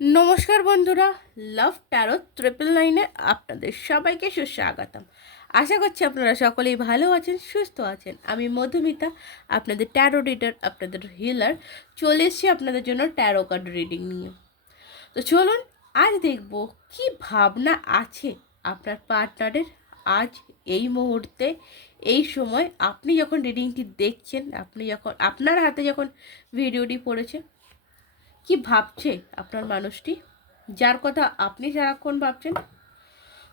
নমস্কার বন্ধুরা লাভ taro triple নাইনে আপনাদের সবাইকে সুস্বাগতম। আশা করছি আপনারা সকলেই ভালো আছেন, সুস্থ আছেন। আমি মধুমিতা, আপনাদের ট্যারো রিডার আপনাদের হিলার চলে এসেছি আপনাদের জন্য ট্যারো কার্ড রিডিং নিয়ে। তো চলুন, আজ দেখব কি ভাবনা আছে আপনার পার্টনারের আজ এই মুহূর্তে, এই সময়। আপনি যখন রিডিংটি দেখছেন, আপনি যখন, আপনার হাতে যখন ভিডিওটি পড়েছে কি ভাবছে আপনার মানুষটি? যার কথা আপনি সারাক্ষণ ভাবছেন?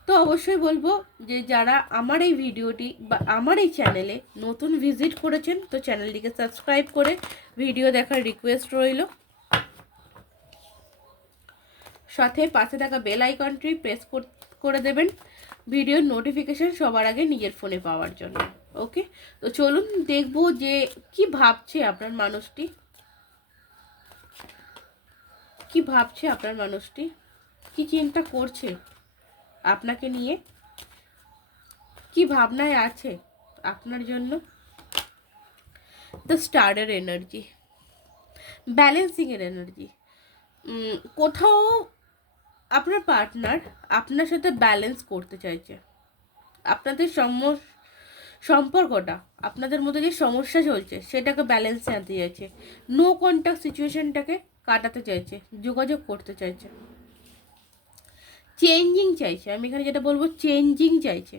তো অবশ্যই বলব যে যারা আমার এই ভিডিওটি বা আমার এই চ্যানেলে নতুন ভিজিট করেছেন, তো চ্যানেলটিকে সাবস্ক্রাইব করে ভিডিও দেখার রিকোয়েস্ট রইল। সাথে পাশে থাকা বেল আইকনটি প্রেস করে দেবেন। ভিডিওর নোটিফিকেশান সবার আগে নিজের ফোনে পাওয়ার জন্য। ওকে তো চলুন দেখব যে কি ভাবছে আপনার মানুষটি। কি ভাবছে আপনার মানুষটি? কি চিন্তা করছে? আপনাকে নিয়ে? কি ভাবনায় আছে আপনার জন্য? দ্য স্টারের এনার্জি ব্যালেন্সিংয়ের এনার্জি কোথাও আপনার পার্টনার আপনার সাথে ব্যালেন্স করতে চাইছে। আপনাদের সম সম্পর্কটা, আপনাদের মধ্যে যে সমস্যা চলছে, সেটাকে ব্যালেন্সে আনতে চাইছে। নো কন্ট্যাক্ট সিচুয়েশনটাকে কাটাতে চাইছে, যোগাযোগ করতে চাইছে। চেঞ্জিং চাইছে, আমি এখানে যেটা বলব চেঞ্জিং চাইছে।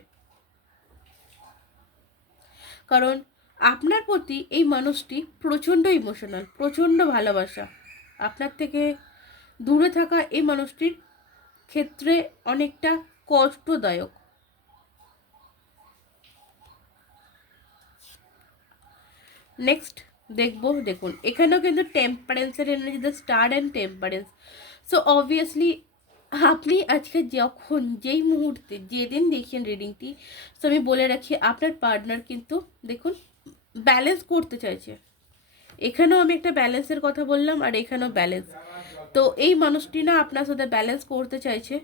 কারণ আপনার প্রতি এই মানুষটি প্রচণ্ড ইমোশনাল প্রচণ্ড ভালোবাসা। আপনার থেকে দূরে থাকা এই মানুষটির ক্ষেত্রে অনেকটা কষ্টদায়ক। নেক্সট দেখব, দেখুন। এখানেও কিন্তু টেম্পারেন্সের energy the star and temperance so obviously আপনি আজকে যখন যেই মুহূর্তে, যেদিন দেখছেন রিডিংটি সো আমি বলে রাখি, আপনার পার্টনার কিন্তু, দেখুন ব্যালেন্স করতে চাইছে। এখানেও আমি একটা ব্যালেন্সের কথা বললাম, আর এখানেও ব্যালেন্স তো এই মানুষটি না আপনার সাথে ব্যালেন্স করতে চাইছে।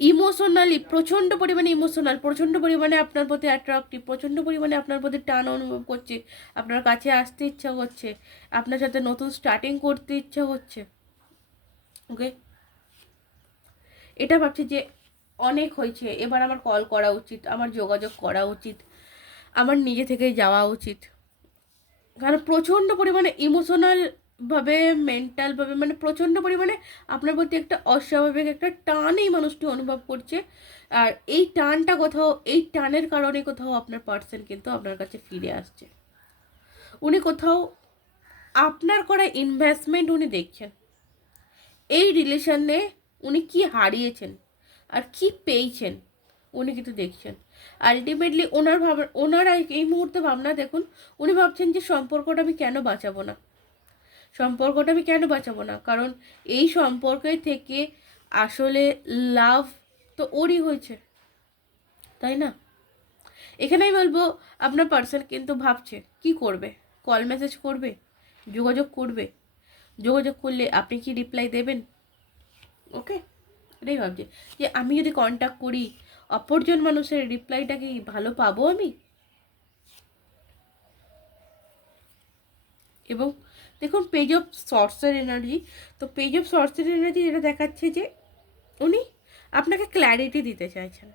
ইমোশনালি প্রচণ্ড পরিমাণে ইমোশনাল প্রচণ্ড পরিমাণে আপনার প্রতি অ্যাট্রাক্টিভ প্রচণ্ড পরিমাণে আপনার প্রতি টান অনুভব করছে। আপনার কাছে আসতে ইচ্ছা করছে। আপনার সাথে নতুন স্টার্টিং করতে ইচ্ছা হচ্ছে। ওকে এটা ভাবছি যে অনেক হয়েছে। এবার আমার কল করা উচিত, আমার যোগাযোগ করা উচিত, আমার নিজে থেকেই যাওয়া উচিত। কারণ প্রচণ্ড পরিমাণে ইমোশনাল ভাবে মেন্টালভাবে মানে প্রচণ্ড পরিমাণে আপনার প্রতি একটা অস্বাভাবিক একটা টান এই মানুষটি অনুভব করছে। আর এই টানটা কোথাও, এই টানের কারণে কোথাও আপনার পার্সন কিন্তু আপনার কাছে ফিরে আসছে। উনি কোথাও আপনার করা ইনভেস্টমেন্ট উনি দেখছেন। এই রিলেশনে উনি কি হারিয়েছেন আর কি পেয়েছেন উনি কিন্তু দেখছেন। আলটিমেটলি ওনার ভাব, ওনার এই মুহূর্তে ভাবনা দেখুন, উনি ভাবছেন যে সম্পর্কটা আমি কেন বাঁচাবো না। সম্পর্কটা আমি কেন বাঁচাবো না? কারণ এই সম্পর্কে থেকে আসলে লাভ তো ওরই হয়েছে। তাই না? এখানে আমি বলব, আপনার পার্সন কিন্তু ভাবছে, কি করবে? কল মেসেজ করবে? যোগাযোগ করবে? যোগাযোগ করলে আপনি কি রিপ্লাই দেবেন? ওকে? এটাই ভাবছি। যে আমি যদি কন্ট্যাক্ট করি, অপরজন মানুষের রিপ্লাইটা কি ভালো পাবো আমি? এবং দেখুন পেজ অফ সর্সের এনার্জি তো পেজ অফ সর্সের এনার্জি এটা দেখাচ্ছে যে, উনি আপনাকে ক্ল্যারিটি দিতে চাইছেন।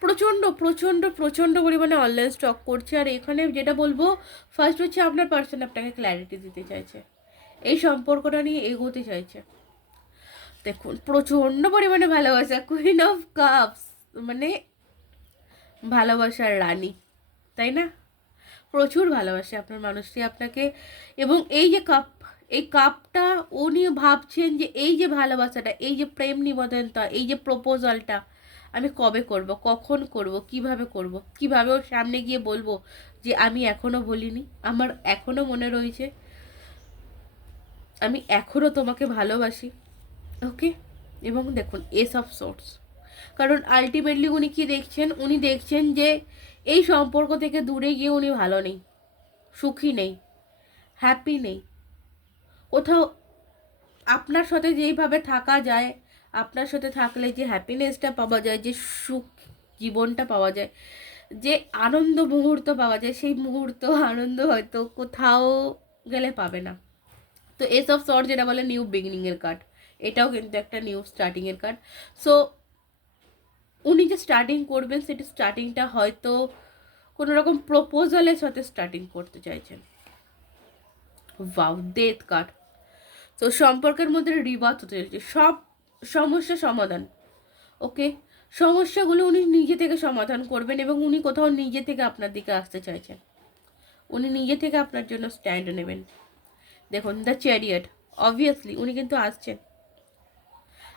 প্রচণ্ড প্রচণ্ড প্রচণ্ড পরিমাণে অনলাইন স্টক করছে। আর এখানে যেটা বলব ফার্স্ট হচ্ছে আপনার পার্সন আপনাকে ক্ল্যারিটি দিতে চাইছে। এই সম্পর্কটা নিয়ে এগোতে চাইছে। দেখুন, প্রচণ্ড পরিমাণে ভালোবাসা। কুইন অফ কাপস মানে ভালোবাসার রানী, তাই না? প্রচুর ভালোবাসে আপনার মানুষটি আপনাকে। এবং এই যে কাপ এই কাপটা উনি ভাবছেন যে এই যে ভালোবাসাটা, এই যে প্রেম নিবেদনটা, এই যে প্রপোজালটা আমি কবে করব, কখন করব, কীভাবে করব, কীভাবে ওর সামনে গিয়ে বলব যে আমি এখনও বলিনি আমার এখনও মনে রয়েছে। আমি এখনও তোমাকে ভালোবাসি, ওকে? এবং দেখুন এস অফ সোর্স কারণ আলটিমেটলি উনি কি দেখছেন? উনি দেখছেন যে এই সম্পর্ক থেকে দূরে গিয়ে উনি ভালো নেই, সুখী নেই হ্যাপি নেই। কোথাও আপনার সাথে যেইভাবে থাকা যায়, আপনার সাথে থাকলে যে হ্যাপিনেসটা পাওয়া যায়, যে সুখ জীবনটা পাওয়া যায়, যে আনন্দ মুহূর্ত পাওয়া যায়, সেই মুহূর্ত আনন্দ হয়তো কোথাও গেলে পাবে না। তো এসব সর যেটা বলে নিউ বিগিনিংয়ের কার্ড এটাও কিন্তু একটা নিউ স্টার্টিংয়ের কার্ড সো উনি যে স্টার্টিং করবেন, সেটি স্টার্টিংটা হয়তো কোনো রকম প্রপোজালের সাথে স্টার্টিং করতে চাইছেন। ওয়াও ডেথ কার্ড তো সম্পর্কের মধ্যে রিবাত হতে চলেছে। সব সমস্যা সমাধান। ওকে সমস্যাগুলো উনি নিজে থেকে সমাধান করবেন এবং উনি কোথাও নিজে থেকে আপনার দিকে আসতে চাইছেন। উনি নিজে থেকে আপনার জন্য স্ট্যান্ড নেবেন। দেখুন দ্য চ্যারিয়ট অবভিয়াসলি উনি কিন্তু আসছেন।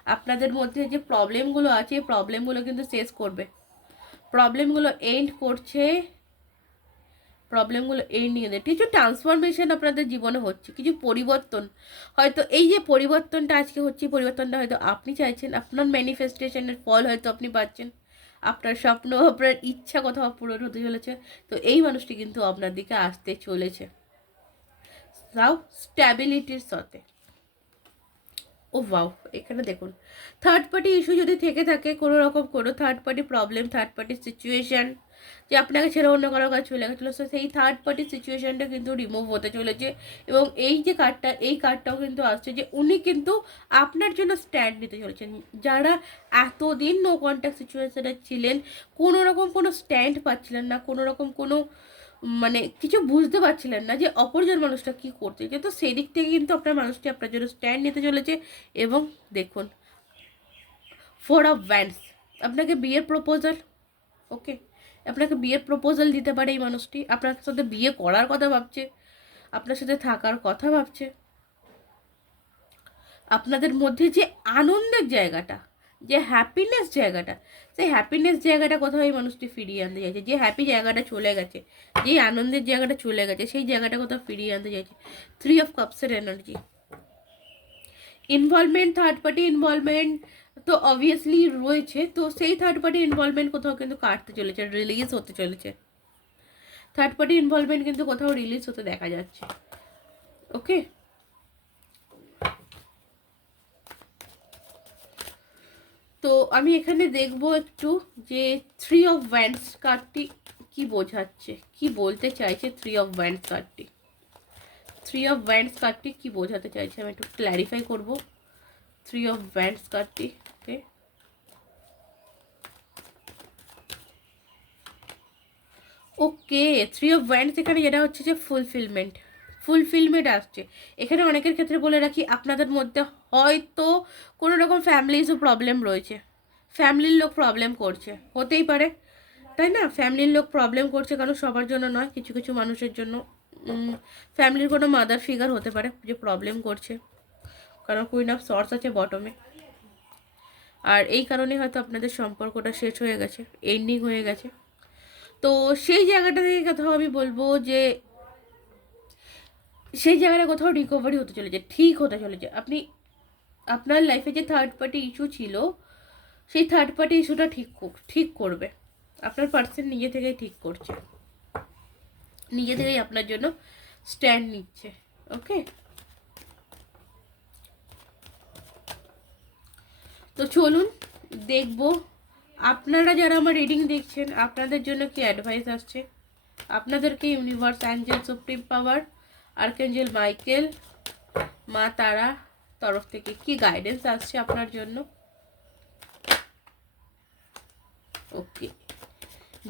আপনাদের মধ্যে যে প্রবলেমগুলো আছে, এই প্রবলেমগুলো কিন্তু শেষ করবে। প্রবলেমগুলো এন্ড করছে প্রবলেমগুলো এই নিয়ে দেয় কিছু ট্রান্সফরমেশন আপনাদের জীবনে হচ্ছে, কিছু পরিবর্তন। হয়তো এই যে পরিবর্তনটা আজকে হচ্ছে, পরিবর্তনটা হয়তো আপনি চাইছেন, আপনার ম্যানিফেস্টেশনের ফল হয়তো আপনি পাচ্ছেন। আপনার স্বপ্ন, আপনার ইচ্ছা কোথাও পূরণ হতে চলেছে। তো এই মানুষটি কিন্তু আপনার দিকে আসতে চলেছে। তাও স্ট্যাবিলিটির সাথে। ও ওয়াও, এখানে দেখুন। থার্ড পার্টি ইস্যু যদি থেকে থাকে, কোনো রকম কোনো third party problem third party situation যে আপনাকে ছেড়ে অন্য কারও কাছে চলে গেছিল সো সেই থার্ড পার্টি সিচুয়েশানটা কিন্তু রিমুভ হতে চলেছে। এবং এই যে কার্ডটা এই কার্ডটাও কিন্তু আসছে যে উনি কিন্তু আপনার জন্য স্ট্যান্ড নিতে চলেছেন। যারা এতদিন নো কন্ট্যাক্ট সিচুয়েশানে ছিলেন, কোনো রকম কোনো স্ট্যান্ড পাচ্ছিলেন না, কোনো রকম কোনো মানে কিছু বুঝতে পারছিলেন না যে অপরজন মানুষটা কি করতে কিন্তু সেই দিক থেকে কিন্তু আপনার মানুষটি আপনার জন্য স্ট্যান্ড নিতে চলেছে এবং দেখুন ফোর অফ ব্যান্ডস আপনাকে বিয়ের প্রপোজাল ওকে আপনাকে বিয়ের প্রপোজাল দিতে পারে এই মানুষটি। আপনার সাথে বিয়ে করার কথা ভাবছে, আপনার সাথে থাকার কথা ভাবছে। আপনাদের মধ্যে যে আনন্দের জায়গাটা যে হ্যাপিনেস জায়গাটা, সেই হ্যাপিনেস জায়গাটা কোথাও এই মানুষটি ফিরিয়ে আনতে চাইছে, যে হ্যাপি জায়গাটা চলে গেছে যে আনন্দের জায়গাটা চলে গেছে, সেই জায়গাটা কোথাও ফিরিয়ে আনতে চাইছে। Three of কাপসের energy involvement third party involvement তো অবভিয়াসলি রয়েছে, তো সেই থার্ড পার্টি ইনভলভমেন্ট কোথাও কিন্তু কাটতে চলেছে রিলিজ হতে চলেছে। থার্ড পার্টি ইনভলভমেন্ট কিন্তু কোথাও রিলিজ হতে দেখা যাচ্ছে। ওকে তো আমি এখানে দেখব একটু যে থ্রি অফ ভ্যান্ডস কার্ডটি কি বোঝাচ্ছে, কি বলতে চাইছে থ্রি অফ ভ্যান্ডস কার্ডটি থ্রি অফ ভ্যান্ডস কার্ডটি কি বোঝাতে চাইছে? আমি একটু ক্ল্যারিফাই করব। থ্রি অফ ভ্যান্ডস কার্ডটি okay okay three of wands এখানে যেটা হচ্ছে যে ফুলফিলমেন্ট ফুলফিলমেন্ট আসছে এখানে অনেকের ক্ষেত্রে বলে রাখি, আপনাদের মধ্যে হয়তো কোনো রকম ফ্যামিলিজও প্রবলেম রয়েছে। ফ্যামিলির লোক প্রবলেম করছে, হতেই পারে। তাই না? ফ্যামিলির লোক প্রবলেম করছে কারণ সবার জন্য নয়, কিছু কিছু মানুষের জন্য। ফ্যামিলির কোনো মাদার ফিগার হতে পারে যে প্রবলেম করছে। কারণ কুইন অফ সর্স আছে বটমে আর এই কারণে হয়তো আপনাদের সম্পর্কটা শেষ হয়ে গেছে এন্ডিং হয়ে গেছে। তো সেই জায়গাটা থেকে কোথাও আমি বলব যে সেই জায়গাটা কোথাও রিকভারি হতে চলেছে, ঠিক হতে চলেছে। আপনি, আপনার লাইফে যে থার্ড পার্টি ইস্যু ছিল, সেই থার্ড পার্টি ইস্যুটা ঠিক ঠিক করবে। আপনার পার্সন নিজে থেকেই ঠিক করছে। নিজে থেকেই আপনার জন্য স্ট্যান্ড নিচ্ছে ওকে তো চলুন, দেখব। আপনারা যারা আমার রিডিং দেখছেন, আপনাদের জন্য কি অ্যাডভাইস আসছে? আপনাদেরকে universe angel supreme power archangel Michael, মা তারা তরফ থেকে কি গাইডেন্স আসছে আপনার জন্য? Okay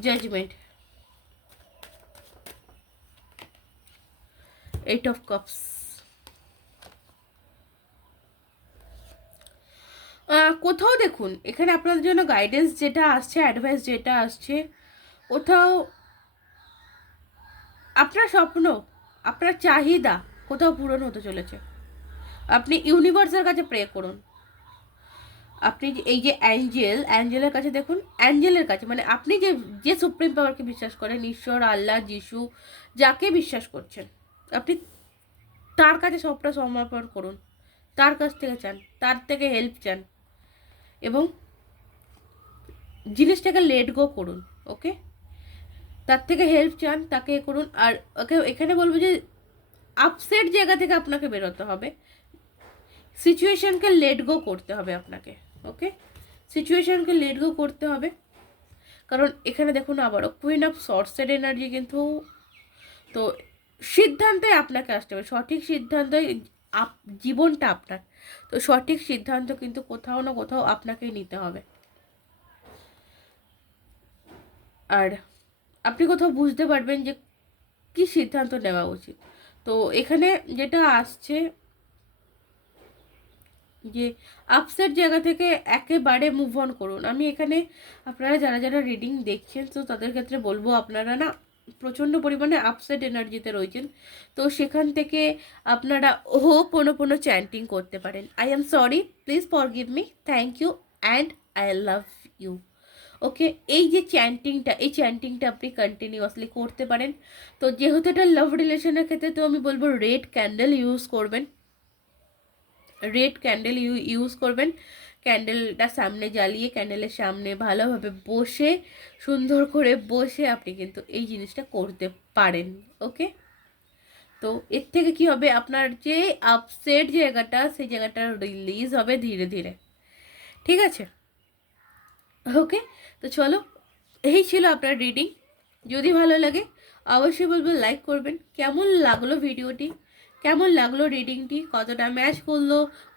judgement eight of cups কোথাও দেখুন, এখানে আপনাদের জন্য গাইডেন্স যেটা আসছে অ্যাডভাইস যেটা আসছে, কোথাও আপনার স্বপ্ন আপনার চাহিদা কোথাও পূরণ হতে চলেছে। আপনি ইউনিভার্সের কাছে প্রে করুন। আপনি এই যে অ্যাঞ্জেল অ্যাঞ্জেলের কাছে দেখুন অ্যাঞ্জেলের কাছে মানে আপনি যে যে সুপ্রিম পাওয়ারকে বিশ্বাস করেন, ঈশ্বর, আল্লাহ, যিশু, যাকে বিশ্বাস করছেন, আপনি তার কাছে সবটা সমর্পণ করুন। তার কাছ থেকে চান, তার থেকে হেল্প চান, এবং জিনিসটাকে লেট গো করুন ওকে তার থেকে হেল্প চান, তাকে করুন। আর ওকে এখানে বলব যে আপসেট জায়গা থেকে আপনাকে বেরোতে হবে। সিচুয়েশানকে লেট গো করতে হবে আপনাকে ওকে সিচুয়েশনকে লেট গো করতে হবে। কারণ এখানে দেখুন আবারও কুইন অফ সর্সের এনার্জি কিন্তু, তো সিদ্ধান্তে আপনাকে আসতে হবে। সঠিক সিদ্ধান্ত আপ, জীবনটা আপনার। তো সঠিক সিদ্ধান্ত কিন্তু কোথাও না কোথাও আপনাকেই নিতে হবে। আর আপনি কোথাও বুঝতে পারবেন যে কি সিদ্ধান্ত নেওয়া উচিত। তো এখানে যেটা আসছে যে আপসেট জায়গা থেকে একেবারে মুভ অন করুন। আমি এখানে আপনারা যারা যারা রিডিং দেখছেন, তো তাদের ক্ষেত্রে বলব আপনারা না প্রচণ্ড পরিমাণে আপসেট এনার্জিতে রয়েছেন। তো সেখান থেকে আপনারা হো কোনো কোনো চ্যান্টিং করতে পারেন। I am sorry please forgive me thank you and I love you okay এই যে চ্যান্টিংটা এই চ্যান্টিংটা আপনি কন্টিনিউয়াসলি করতে পারেন। তো যেহেতু এটা লাভ রিলেশনের ক্ষেত্রে তো আমি বলব রেড ক্যান্ডেল ইউজ করবেন। রেড ক্যান্ডেল ইউ ইউজ করবেন। ক্যান্ডেলটা সামনে জ্বালিয়ে ক্যান্ডেলের সামনে ভালোভাবে বসে, সুন্দর করে বসে আপনি কিন্তু এই জিনিসটা করতে পারেন। ওকে তো এর থেকে কি হবে? আপনার যে আপসেট জায়গাটা, সেই জায়গাটা রিলিজ হবে ধীরে ধীরে। ঠিক আছে? ওকে তো চলো, এই ছিল আপনার রিডিং যদি ভালো লাগে, অবশ্যই বলব লাইক করবেন। কেমন লাগল ভিডিওটি কেমন লাগল রিডিংটি কতটা ম্যাচ করল?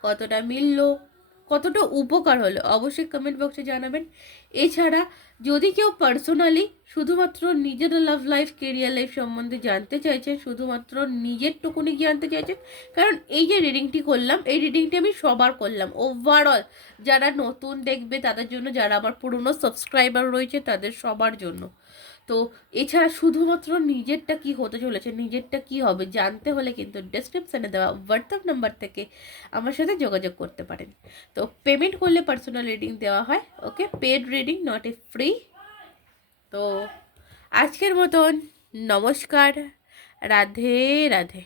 কতটা মিললো? কতটা উপকার হলো? অবশ্যই কমেন্ট বক্সে জানাবেন। এছাড়া যদি কেউ পার্সোনালি শুধুমাত্র নিজের লাভ লাইফ কেরিয়ার লাইফ সম্বন্ধে জানতে চাইছেন, শুধুমাত্র নিজের টুকুনি জানতে চাইছেন, কারণ এই যে রিডিংটি করলাম, এই রিডিংটি আমি সবার করলাম। ওভারঅল যারা নতুন দেখবে তাদের জন্য, যারা আমার পুরনো সাবস্ক্রাইবার রয়েছে তাদের সবার জন্য। তো এছাড়া শুধুমাত্র নিজেরটা কি হতে চলেছে, নিজেরটা কি হবে জানতে হলে কিন্তু ডেসক্রিপশানে দেওয়া হোয়াটসঅ্যাপ নাম্বার থেকে আমার সাথে যোগাযোগ করতে পারেন। তো পেমেন্ট করলে পার্সোনাল রিডিং দেওয়া হয় okay paid reading not a free তো আজকের মতন নমস্কার, রাধে রাধে।